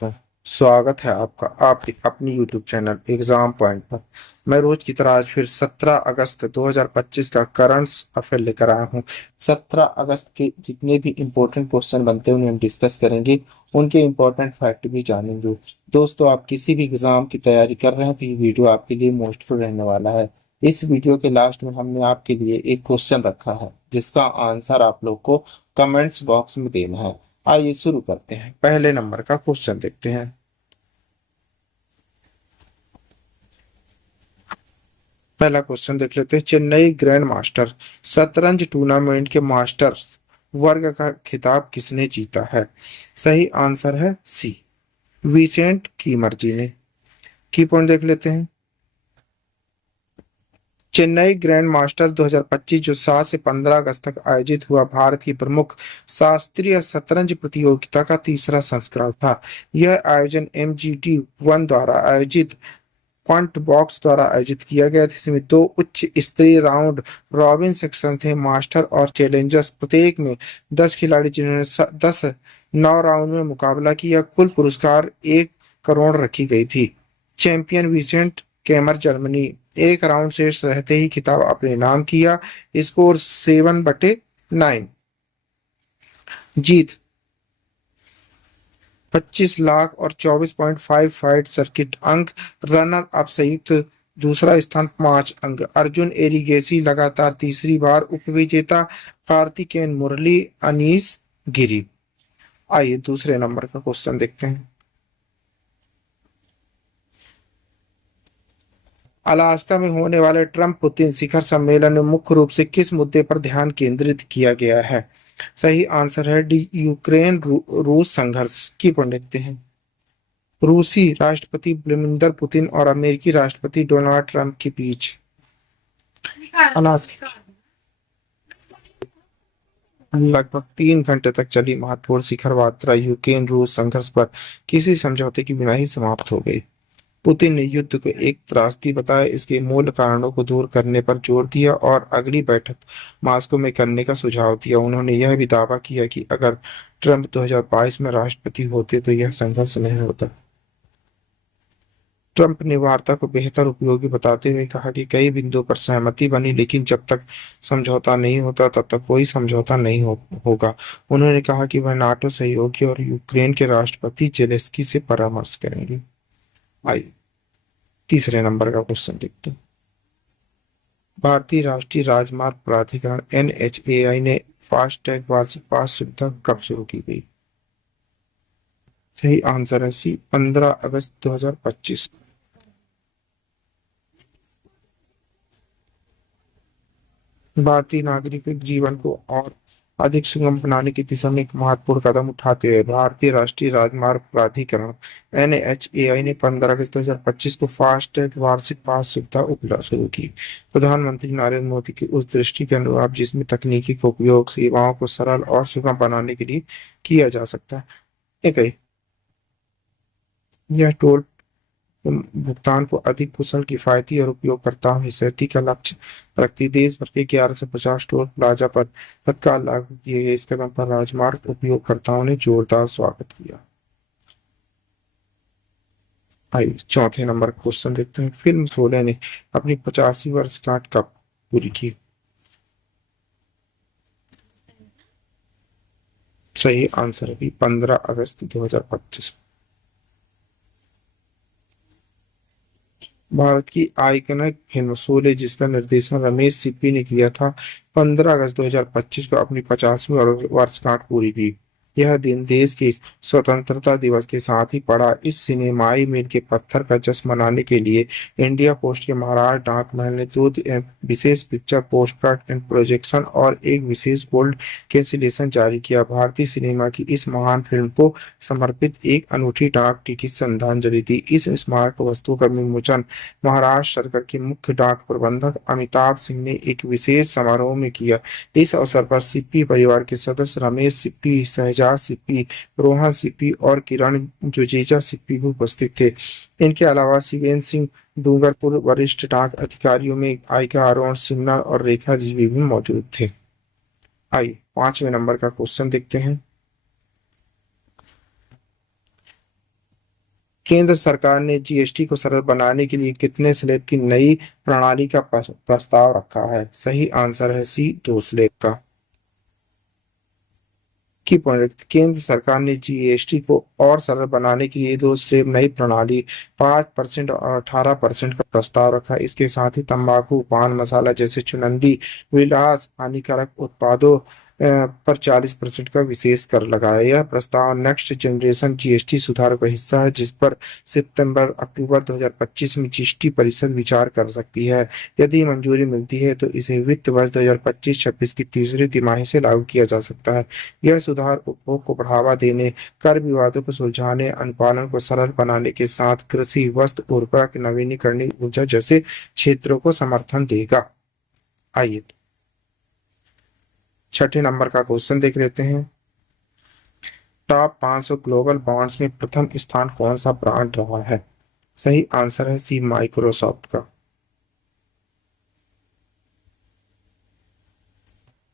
तो स्वागत है आपका आपकी अपनी YouTube चैनल एग्जाम पॉइंट पर। मैं रोज की तरह आज फिर 17 अगस्त 2025 का करंट्स अफेयर लेकर आया हूँ। 17 अगस्त के जितने भी इम्पोर्टेंट क्वेश्चन बनते हैं उन्हें हम डिस्कस करेंगे, उनके इम्पोर्टेंट फैक्ट भी जानेंगे। दोस्तों, आप किसी भी एग्जाम की तैयारी कर रहे हैं तो ये वीडियो आपके लिए मोस्टफुल रहने वाला है। इस वीडियो के लास्ट में हमने आपके लिए एक क्वेश्चन रखा है जिसका आंसर आप लोग को कमेंट्स बॉक्स में देना है। आइए शुरू करते हैं, पहले नंबर का क्वेश्चन देखते हैं। पहला क्वेश्चन देख लेते हैं। चेन्नई ग्रैंड मास्टर शतरंज टूर्नामेंट के मास्टर्स वर्ग का खिताब किसने जीता है? सही आंसर है सी, विसेंट कीमर्जी ने। की पॉइंट देख लेते हैं। चेन्नई ग्रैंड मास्टर 2025 जो 7 से 15 अगस्त तक आयोजित हुआ, भारत की प्रमुख शास्त्रीय शतरंज प्रतियोगिता का तीसरा संस्करण था। यह आयोजन MGT 1 द्वारा आयोजित क्वांट बॉक्स द्वारा आयोजित किया गया था। इसमें दो उच्च स्तरीय राउंड रॉबिन सेक्शन थे, मास्टर और चैलेंजर्स, प्रत्येक में 10 खिलाड़ी, जिन्होंने 10 9 राउंड में मुकाबला किया। कुल पुरस्कार 1 करोड़ रखी गई थी। चैंपियन विसेंट केमर जर्मनी, एक राउंड शेष रहते ही खिताब अपने नाम किया। स्कोर 7/9। जीत 25 लाख और 24.5 फाइट सर्किट अंक। रनर अप संयुक्त दूसरा स्थान 5 अंक। अर्जुन एरिगेसी लगातार तीसरी बार उपविजेता। कार्तिकेयन मुरली, अनीस गिरी। आइए दूसरे नंबर का क्वेश्चन देखते हैं। अलास्का में होने वाले ट्रंप पुतिन शिखर सम्मेलन में मुख्य रूप से किस मुद्दे पर ध्यान केंद्रित किया गया है? सही आंसर है डी, यूक्रेन रूस संघर्ष। की पॉइंट देखते हैं। रूसी राष्ट्रपति व्लादिमीर पुतिन और अमेरिकी राष्ट्रपति डोनाल्ड ट्रंप के बीच अलास्का लगभग 3 घंटे तक चली महत्वपूर्ण शिखर वार्ता यूक्रेन रूस संघर्ष पर किसी समझौते के बिना ही समाप्त हो गई। पुतिन ने युद्ध को एक त्रासदी बताया, इसके मूल कारणों को दूर करने पर जोर दिया और अगली बैठक मास्को में करने का सुझाव दिया। उन्होंने यह भी दावा किया कि अगर ट्रंप 2022 में राष्ट्रपति होते तो यह संघर्ष नहीं होता। ट्रंप ने वार्ता को बेहतर उपयोगी बताते हुए कहा कि कई बिंदुओं पर सहमति बनी, लेकिन जब तक समझौता नहीं होता तब तक कोई समझौता नहीं होगा। उन्होंने कहा कि वह नाटो सहयोगी और यूक्रेन के राष्ट्रपति जेलेंस्की से परामर्श करेंगे। आइए तीसरे नंबर का क्वेश्चन देखते हैं। भारतीय राष्ट्रीय राजमार्ग प्राधिकरण NHAI ने फास्टैग वार्षिक पास सुविधा कब शुरू की गई? सही आंसर है सी, 15 अगस्त 2025। भारतीय नागरिक जीवन को और अधिक सुगम बनाने की दिशा में एक महत्वपूर्ण कदम उठाते हुए भारतीय राष्ट्रीय राजमार्ग प्राधिकरण NHAI ने 15 अगस्त 2025 को फास्टैग वार्षिक पास सुविधा उपलब्ध शुरू की। प्रधानमंत्री नरेंद्र मोदी की उस दृष्टि के अनुरूप जिसमें तकनीकी का उपयोग सेवाओं को सरल और सुगम बनाने के लिए किया जा सकता है। एक है, यह टोल भुगतान को अधिक कुशल, किफायती और उपयोगकर्ताओं हितैषी का लक्ष्य रखती देश भर के 1150 टोल प्लाजा पर तत्काल लागू किए गए इस कदम पर राजमार्ग उपयोगकर्ताओं ने जोरदार स्वागत किया। आइए चौथे नंबर का क्वेश्चन देखते हैं। फिल्म शोले ने अपनी 85वीं वर्षगांठ कब पूरी की? सही आंसर है 15 अगस्त 2025। भारत की आइकनिक फिल्म शोले, जिसका निर्देशन रमेश सिप्पी ने किया था, 15 अगस्त 2025 को अपनी 50वीं वर्षगांठ पूरी की। यह दिन देश के स्वतंत्रता दिवस के साथ ही पड़ा। इस सिनेमाई मील के पत्थर का जश्न मनाने के लिए इंडिया पोस्ट के महाराज डाक महल ने विशेष picture post card and projection और एक विशेष गोल्ड कैंसिलेशन जारी किया। भारतीय सिनेमा की इस महान फिल्म को समर्पित एक अनूठी डाक टिकट श्रद्धांजलि थी। इस स्मारक वस्तु का विमोचन महाराष्ट्र सरकार के मुख्य डाक प्रबंधक अमिताभ सिंह ने एक विशेष समारोह में किया। इस अवसर पर सिप्पी परिवार के सदस्य रमेश सिप्पी, शहजाद सिप्पी, रोहन सिप्पी और किरण जुजेजा सिप्पी भी उपस्थित थे। इनके अलावा शिवेंद्र सिंह डूंगरपुर, वरिष्ठ डाक अधिकारियों में आयका अरुण सिन्हा और रेखा रिजवी भी मौजूद थे। आइए पांचवें नंबर का क्वेश्चन देखते हैं। केंद्र सरकार ने जीएसटी को सरल बनाने के लिए कितने स्लैब की नई प्रणाली का प्रस्ताव रखा है? सही आंसर है सी, 2 स्लैब का। की पॉइंट, केंद्र सरकार ने जीएसटी को और सरल बनाने के लिए 2 स्लैब नई प्रणाली 5% और 18% का प्रस्ताव रखा। इसके साथ ही तंबाकू, पान मसाला जैसे चुनिंदा विलास हानिकारक उत्पादों पर 40% का विशेष कर लगाया। यह प्रस्ताव नेक्स्ट जनरेशन जीएसटी सुधार का हिस्सा है, जिस पर सितंबर अक्टूबर 2025 में जीएसटी परिषद विचार कर सकती है। यदि मंजूरी मिलती है तो इसे वित्त वर्ष 2025-26 की तीसरी तिमाही से लागू किया जा सकता है। यह सुधार उपभोग को बढ़ावा देने, कर विवादों को सुलझाने, अनुपालन को सरल बनाने के साथ कृषि, वस्त्र, उर्वरक, नवीकरणीय ऊर्जा जैसे क्षेत्रों को समर्थन देगा। आइए छठे नंबर का क्वेश्चन देख लेते हैं। टॉप 500 ग्लोबल बॉन्ड्स में प्रथम स्थान कौन सा ब्रांड रहा है? सही आंसर है सी, माइक्रोसॉफ्ट का।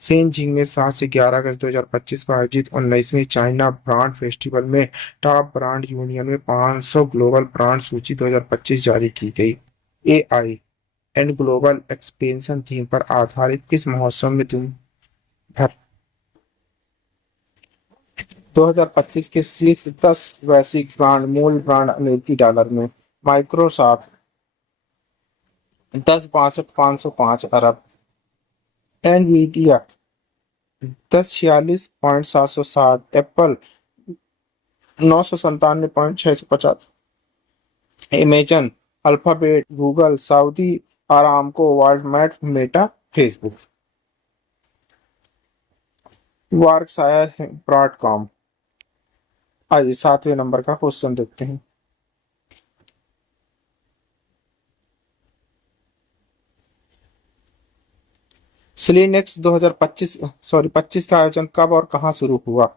शेनजिंग में 7 से 11 अगस्त 2025 को आयोजित 19वीं चाइना ब्रांड फेस्टिवल में टॉप ब्रांड यूनियन में 500 ग्लोबल ब्रांड सूची 2025 जारी की गई। AI and global expansion theme पर आधारित इस महोत्सव में भर 2025 के शीर्ष 10 वैश्विक ब्रांड मूल ब्रांड अमेरिकी डॉलर में। Microsoft 10,62,505 Nvidia 10,46,760, Apple 997,650, Amazon, alphabet, Google, Saudi Aramco, Walmart, Meta, Facebook. Berkshire Broadcom. आइए 7वें नंबर का क्वेश्चन देखते हैं। सिलीनेक्स 25 का आयोजन कब और कहां शुरू हुआ?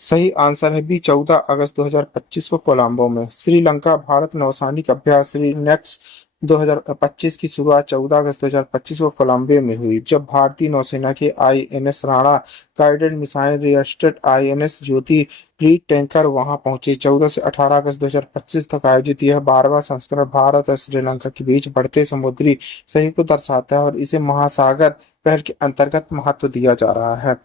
सही आंसर है बी, 14 अगस्त 2025 को कोलंबो में। श्रीलंका भारत नौसैनिक अभ्यास श्रीनेक्स 2025 की शुरुआत 14 अगस्त 2025 को कोलंबो में हुई, जब भारतीय नौसेना के आईएनएस राणा गाइडेड मिसाइल रिएक्टर आईएनएस ज्योति फ्लीट टैंकर वहां पहुंचे। 14 से 18 अगस्त 2025 तक आयोजित यह 12वां संस्करण भारत और श्रीलंका के बीच बढ़ते समुद्री सहयोग को दर्शाता है और इसे महासागर पहल के अंतर्गत महत्व दिया जा रहा है।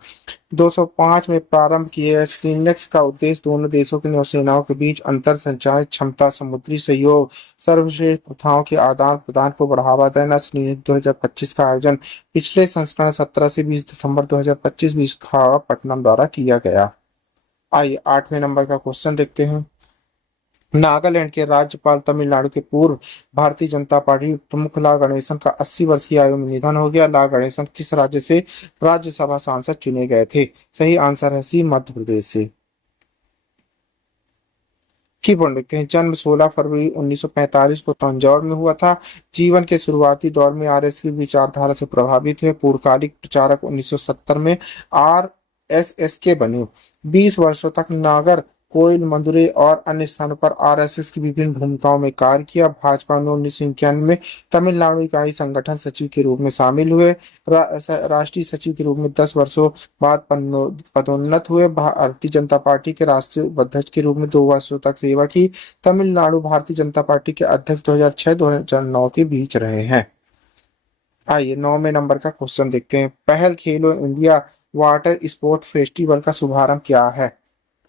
205 में प्रारंभ किए स्लीनेक्स का उद्देश्य दोनों देशों की नौसेनाओं के बीच अंतर संचार क्षमता, समुद्री सहयोग, सर्वश्रेष्ठ प्रथाओं के आदान प्रदान को बढ़ावा देना। स्लीनेक्स 2025 का आयोजन पिछले संस्करण 17 से 20 दिसंबर 2025 विशाखापट्टनम द्वारा किया गया। आइए 8वें नंबर का क्वेश्चन देखते हैं। नागालैंड के राज्यपाल तमिलनाडु के पूर्व भारतीय जनता पार्टी प्रमुख ला गणेशन का 80 वर्ष की आयु में निधन हो गया। ला गणेशन किस राज्य से राज्यसभा सांसद चुने गए थे? सही आंसर है सी, मध्य प्रदेश से। की पढ़ लिखते हैं। जन्म 16 फरवरी 1945 को तंजौर में हुआ था। जीवन के शुरुआती दौर में आरएस की विचारधारा से प्रभावित हुए। पूर्णकालिक प्रचारक 1970 में आरएसएस के बने। 20 वर्षों तक नागर कोयल, मदुरै और अन्य स्थानों पर आरएसएस की विभिन्न भूमिकाओं में कार्य किया। भाजपा में 1991 में तमिलनाडु इकाई संगठन सचिव के रूप में शामिल हुए। राष्ट्रीय सचिव के रूप में 10 वर्षों बाद पदोन्नत हुए। भारतीय जनता पार्टी के राष्ट्रीय उपाध्यक्ष के रूप में 2 वर्षों तक सेवा की। तमिलनाडु भारतीय जनता पार्टी के अध्यक्ष 2006-2009 के बीच रहे हैं। आइए 9वें नंबर का क्वेश्चन देखते हैं। पहल खेलो इंडिया वाटर स्पोर्ट फेस्टिवल का शुभारंभ क्या है?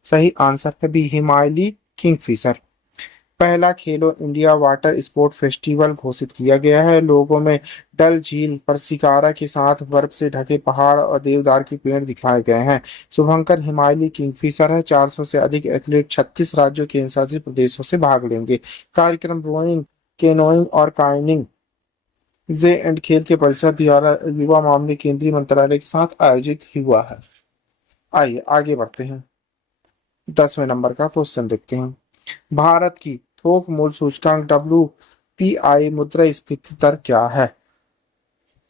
सही आंसर है बी, हिमालय किंगफिशर। पहला खेलो इंडिया वाटर स्पोर्ट फेस्टिवल घोषित किया गया है। लोगों में डल झील पर शिकारा के साथ बर्फ से ढके पहाड़ और देवदार के पेड़ दिखाए गए हैं। शुभंकर हिमालय किंगफिशर है। 400 से अधिक एथलीट 36 राज्यों के 49 प्रदेशों से भाग लेंगे। कार्यक्रम रोइंग, केनोइंग और काइनिंग जे एंड खेल के परिषद द्वारा युवा मामले केंद्रीय मंत्रालय के साथ आयोजित हुआ है। आइए आगे बढ़ते हैं। 10वें नंबर का क्वेश्चन देखते हैं। भारत की थोक मूल्य सूचकांक WPI मुद्रास्फीति दर क्या है?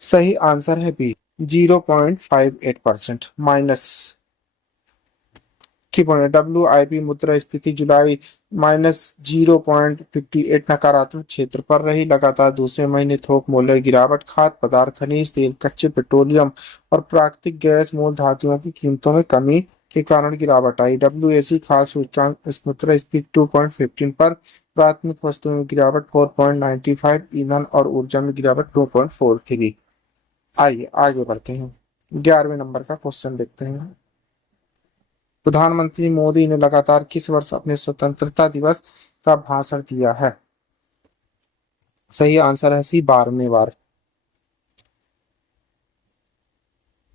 सही आंसर है बी, 0.58% माइनस। की WIP मुद्रास्फीति जुलाई -0.58 नकारात्मक क्षेत्र पर रही। लगातार दूसरे महीने थोक मूल्य गिरावट। खाद्य पदार्थ, खनिज तेल, कच्चे पेट्रोलियम और प्राकृतिक गैस मूल धातुओं की कीमतों में कमी के कारण गिरावट आई। WAC खाद्य सूचकांक मुद्रास्फीति 2.15 पर, प्राथमिक वस्तुओं में गिरावट 4.95, ईंधन और ऊर्जा में गिरावट 2.43। आइए आगे बढ़ते हैं, 11वें नंबर का क्वेश्चन देखते हैं। प्रधानमंत्री मोदी ने लगातार किस वर्ष अपने स्वतंत्रता दिवस का भाषण दिया है? सही आंसर है सी, 12वें बार।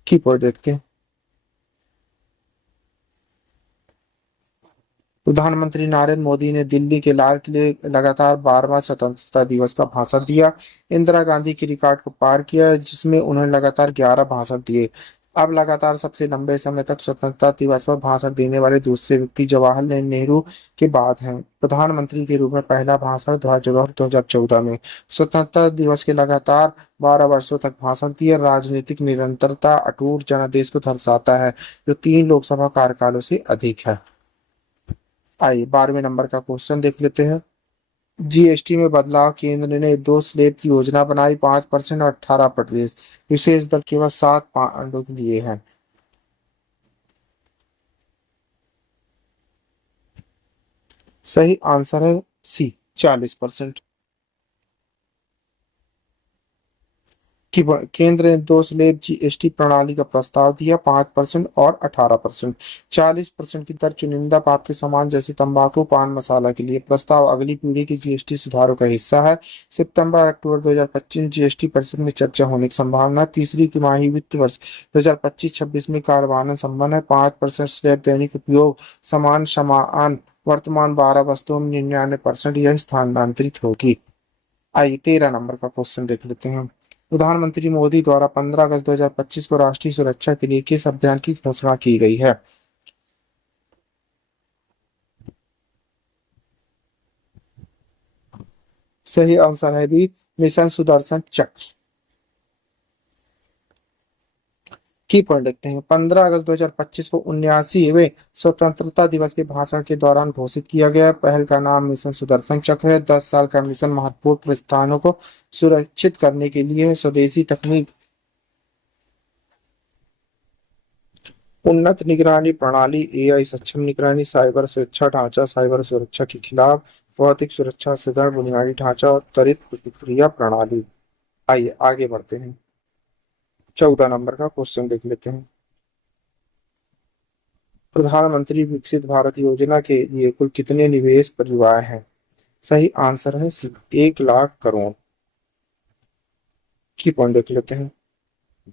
की पॉइंट देखते हैं। प्रधानमंत्री नरेंद्र मोदी ने दिल्ली के लाल किले लगातार 12वां स्वतंत्रता दिवस का भाषण दिया। इंदिरा गांधी के रिकॉर्ड को पार किया, जिसमें उन्होंने लगातार 11 भाषण दिए। अब लगातार सबसे लंबे समय तक स्वतंत्रता दिवस पर भाषण देने वाले दूसरे व्यक्ति जवाहरलाल नेहरू के बाद हैं। प्रधानमंत्री के रूप में पहला भाषण 2014 में। स्वतंत्रता दिवस के लगातार 12 वर्षों तक भाषण दिए। राजनीतिक निरंतरता अटूट जनादेश को दर्शाता है, जो 3 लोकसभा कार्यकालों से अधिक है। आइए 12वें नंबर का क्वेश्चन देख लेते हैं। GST में बदलाव, केंद्र ने 2 स्लैब की योजना बनाई, 5% और 18%। विशेष दर केवल 7 पाउंडों के लिए है। सही आंसर है सी, 40%। कि केंद्र ने 2 स्लैब GST प्रणाली का प्रस्ताव दिया, 5% और 18%। 40% की दर चुनिंदा पाप के सामान जैसे तंबाकू, पान मसाला के लिए। प्रस्ताव अगली पीढ़ी की GST सुधारों का हिस्सा है। सितंबर अक्टूबर 2025 GST परिषद में चर्चा होने की संभावना। तीसरी तिमाही वित्त वर्ष 2025-26 में कार्यान्वयन संपन्न है। 5% स्लैब दैनिक उपयोग समान समान वर्तमान 12 वस्तुओं में 99% यह स्थानांतरित होगी। आइए 13 नंबर का क्वेश्चन देख लेते हैं। प्रधानमंत्री मोदी द्वारा 15 अगस्त 2025 को राष्ट्रीय सुरक्षा के लिए किस अभियान की घोषणा की गई है? सही आंसर है भी, मिशन सुदर्शन चक्र। की पॉइंट देखते हैं। 15 अगस्त 2025 को 79वें स्वतंत्रता दिवस के भाषण के दौरान घोषित किया गया। पहल का नाम मिशन सुदर्शन चक्र है। 10 साल का मिशन महत्वपूर्ण प्रतिष्ठानों को सुरक्षित करने के लिए है। स्वदेशी तकनीक, उन्नत निगरानी प्रणाली, AI सक्षम निगरानी, साइबर सुरक्षा ढांचा, साइबर सुरक्षा के खिलाफ, भौतिक सुरक्षा सुदृढ़ बुनियादी ढांचा और त्वरित प्रतिक्रिया प्रणाली। आइए आगे बढ़ते हैं, 14 नंबर का क्वेश्चन देख लेते हैं। प्रधानमंत्री विकसित भारत योजना के लिए कुल कितने निवेश परिव्यय हैं? सही आंसर है सी, 1 लाख करोड़। की पॉइंट देख लेते हैं।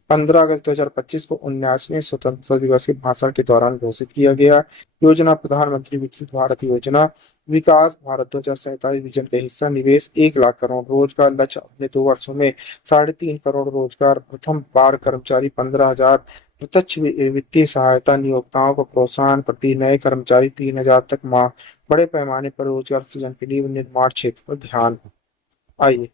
15 अगस्त 2025 को 79वें स्वतंत्रता दिवस के भाषण के दौरान घोषित किया गया। योजना प्रधानमंत्री विकसित भारत योजना, विकास भारत 2047 विजन का हिस्सा। निवेश 1 लाख करोड़। रोजगार लक्ष्य, अपने 2 वर्षों में 3.5 करोड़ रोजगार। प्रथम बार कर्मचारी 15,000। प्रत्यक्ष वित्तीय सहायता, नियोक्ताओं को प्रोत्साहन, प्रति नए कर्मचारी 3,000 तक माह। बड़े पैमाने पर रोजगार सृजन के लिए निर्माण क्षेत्र पर ध्यान। आइए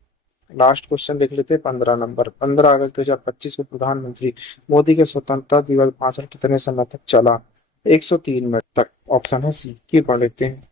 लास्ट क्वेश्चन देख लेते हैं, 15 नंबर। 15 अगस्त 2025 को प्रधानमंत्री मोदी के स्वतंत्रता दिवस भाषण कितने समय तक चला? 103 मिनट तक। ऑप्शन है सी। की पढ़ लेते हैं।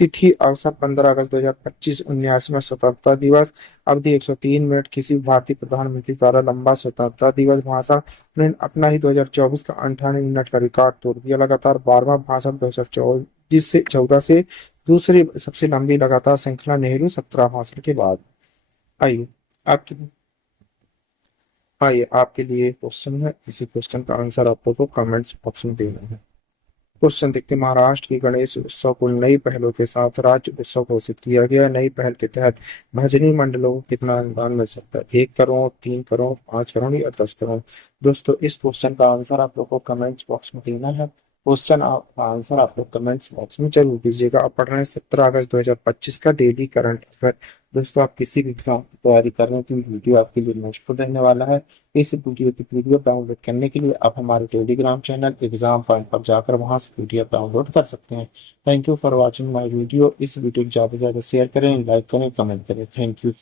तिथि अवसर 15 अगस्त 2025, 79वां स्वतंत्रता दिवस। अवधि 103 मिनट। किसी भी भारतीय प्रधानमंत्री द्वारा लंबा स्वतंत्रता दिवस भाषण उन्होंने अपना ही 2024 का 58 मिनट का रिकॉर्ड तोड़ दिया। लगातार 12वां भाषण 2024 से 14 से दूसरी सबसे लंबी लगातार श्रृंखला नेहरू 17 भाषण के बाद। आइए आपके आइए आपके लिए क्वेश्चन है। इसी क्वेश्चन का आंसर आप लोगों को कमेंट्स बॉक्स में देना है। क्वेश्चन देखते हैं। महाराष्ट्र की गणेश उत्सव को नई पहलों के साथ राज्य उत्सव घोषित किया गया। नई पहल के तहत भजनी मंडलों को कितना अनुदान मिल सकता है? 1 करोड़, 3 करोड़, 5 करोड़ या 10 करोड़? दोस्तों इस क्वेश्चन का आंसर आप लोग को कमेंट्स बॉक्स में देना है। क्वेश्चन का आंसर आप लोग कमेंट्स बॉक्स में जरूर दीजिएगा। आप पढ़ रहे हैं 17 अगस्त 2025 का डेली करंट अफेयर। दोस्तों आप किसी भी एग्जाम की तैयारी कर रहे हैं तो वीडियो आपके लिए यूजफुल रहने वाला है। इस वीडियो की पीडीएफ डाउनलोड करने के लिए आप हमारे टेलीग्राम चैनल एग्जाम पॉइंट पर जाकर वहां से पीडीएफ डाउनलोड कर सकते हैं। Thank you for watching my video. इस वीडियो को ज़्यादा से ज़्यादा शेयर करें, लाइक करें, कमेंट करें। Thank you.